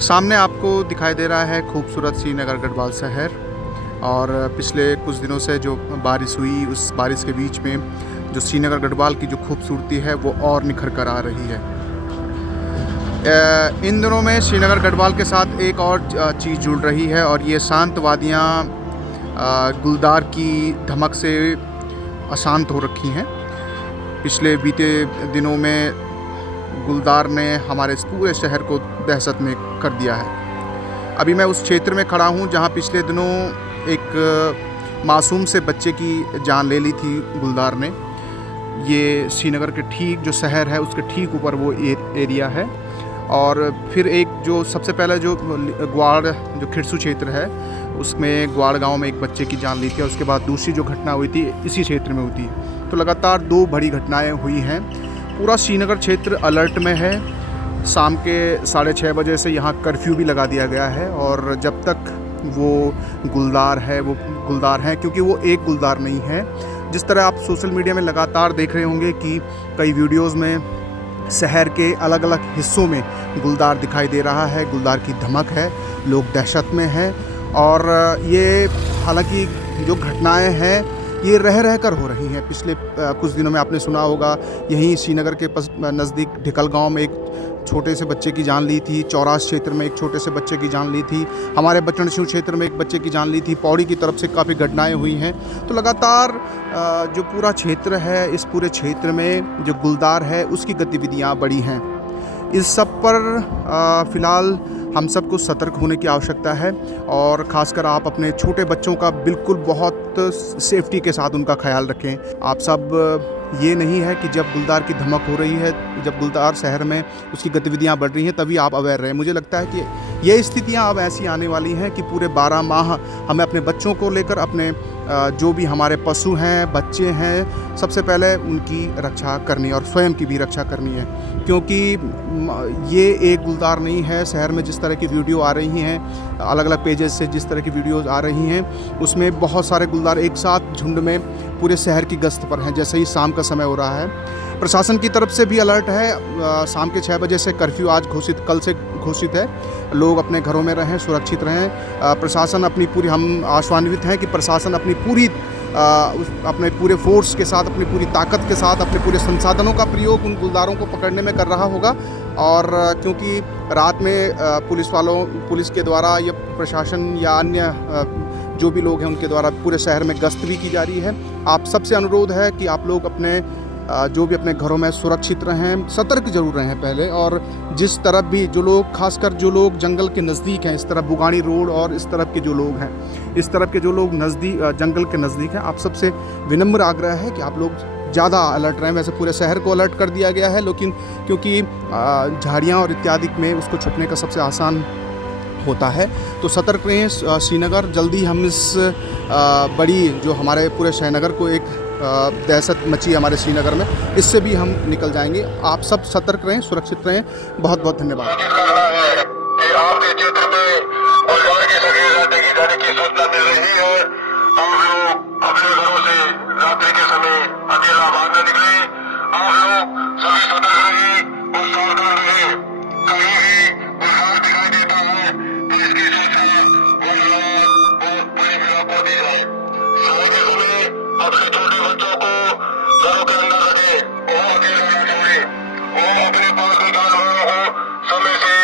सामने आपको दिखाई दे रहा है खूबसूरत श्रीनगर गढ़वाल शहर। और पिछले कुछ दिनों से जो बारिश हुई, उस बारिश के बीच में जो श्रीनगर गढ़वाल की जो खूबसूरती है वो और निखर कर आ रही है। इन दिनों में श्रीनगर गढ़वाल के साथ एक और चीज़ जुड़ रही है और ये शांत वादियाँ गुलदार की धमक से अशांत हो रखी हैं। पिछले बीते दिनों में गुलदार ने हमारे पूरे शहर को दहशत में कर दिया है। अभी मैं उस क्षेत्र में खड़ा हूँ जहाँ पिछले दिनों एक मासूम से बच्चे की जान ले ली थी गुलदार ने। ये श्रीनगर के ठीक जो शहर है उसके ठीक ऊपर वो एरिया है। और फिर एक जो सबसे पहले जो ग्वाड़ जो खिरसू क्षेत्र है उसमें ग्वाड़ गांव में एक बच्चे की जान ली थी और उसके बाद दूसरी जो घटना हुई थी इसी क्षेत्र में हुई थी। तो लगातार दो बड़ी घटनाएं हुई हैं। पूरा श्रीनगर क्षेत्र अलर्ट में है। शाम के 6:30 बजे से यहाँ कर्फ्यू भी लगा दिया गया है और जब तक वो गुलदार है वो गुलदार हैं, क्योंकि वो एक गुलदार नहीं है। जिस तरह आप सोशल मीडिया में लगातार देख रहे होंगे कि कई वीडियोस में शहर के अलग अलग हिस्सों में गुलदार दिखाई दे रहा है, गुलदार की धमक है, लोग दहशत में हैं। और ये हालांकि जो घटनाएं हैं ये रह रह कर हो रही हैं। पिछले कुछ दिनों में आपने सुना होगा यहीं श्रीनगर के नज़दीक ढिकल गांव में एक छोटे से बच्चे की जान ली थी, चौरास क्षेत्र में एक छोटे से बच्चे की जान ली थी, हमारे बचनशिव क्षेत्र में एक बच्चे की जान ली थी, पौड़ी की तरफ से काफ़ी घटनाएं हुई हैं। तो लगातार जो पूरा क्षेत्र है, इस पूरे क्षेत्र में जो गुलदार है उसकी गतिविधियाँ बढ़ी हैं। इस सब पर फ़िलहाल हम सबको सतर्क होने की आवश्यकता है और ख़ासकर आप अपने छोटे बच्चों का बिल्कुल बहुत सेफ्टी के साथ उनका ख्याल रखें। आप सब ये नहीं है कि जब गुलदार की धमक हो रही है, जब गुलदार शहर में उसकी गतिविधियां बढ़ रही हैं तभी आप अवेयर रहें। मुझे लगता है कि ये स्थितियां अब ऐसी आने वाली हैं कि पूरे 12 माह हमें अपने बच्चों को लेकर, अपने जो भी हमारे पशु हैं, बच्चे हैं, सबसे पहले उनकी रक्षा करनी और स्वयं की भी रक्षा करनी है। क्योंकि ये एक गुलदार नहीं है। शहर में जिस तरह की वीडियो आ रही हैं, अलग अलग पेजेस से जिस तरह की वीडियोस आ रही हैं, उसमें बहुत सारे गुलदार एक साथ झुंड में पूरे शहर की गश्त पर हैं जैसे ही शाम का समय हो रहा है। प्रशासन की तरफ से भी अलर्ट है। शाम के 6 बजे से कर्फ्यू आज कल से घोषित है। लोग अपने घरों में रहें, सुरक्षित रहें। प्रशासन अपनी पूरी, हम आश्वान्वित हैं कि प्रशासन अपनी पूरी अपने पूरे फोर्स के साथ, अपनी पूरी ताकत के साथ, अपने पूरे संसाधनों का प्रयोग उन गुलदारों को पकड़ने में कर रहा होगा। और क्योंकि रात में पुलिस के द्वारा या प्रशासन या अन्य जो भी लोग हैं उनके द्वारा पूरे शहर में गश्त भी की जा रही है। आप सबसे अनुरोध है कि आप लोग अपने जो भी अपने घरों में सुरक्षित रहें, सतर्क जरूर रहें पहले। और जिस तरफ भी जो लोग, खासकर जो लोग जंगल के नज़दीक हैं, इस तरफ बुगानी रोड और इस तरफ के जो लोग हैं, इस तरफ के जो लोग जंगल के नज़दीक हैं, आप सबसे विनम्र आग्रह है कि आप लोग ज़्यादा अलर्ट रहें। वैसे पूरे शहर को अलर्ट कर दिया गया है, लेकिन क्योंकि झाड़ियाँ और इत्यादि में उसको छुपने का सबसे आसान होता है, तो सतर्क रहें। श्रीनगर जल्दी हम इस बड़ी जो हमारे पूरे श्रीनगर को एक दहशत मची हमारे श्रीनगर में, इससे भी हम निकल जाएंगे। आप सब सतर्क रहें, सुरक्षित रहें। बहुत बहुत धन्यवाद। अपने छोटे बच्चों को घरों के अंदर रखें, वो अकेले न छोड़ें, वो अपने पास निकाल हो समय से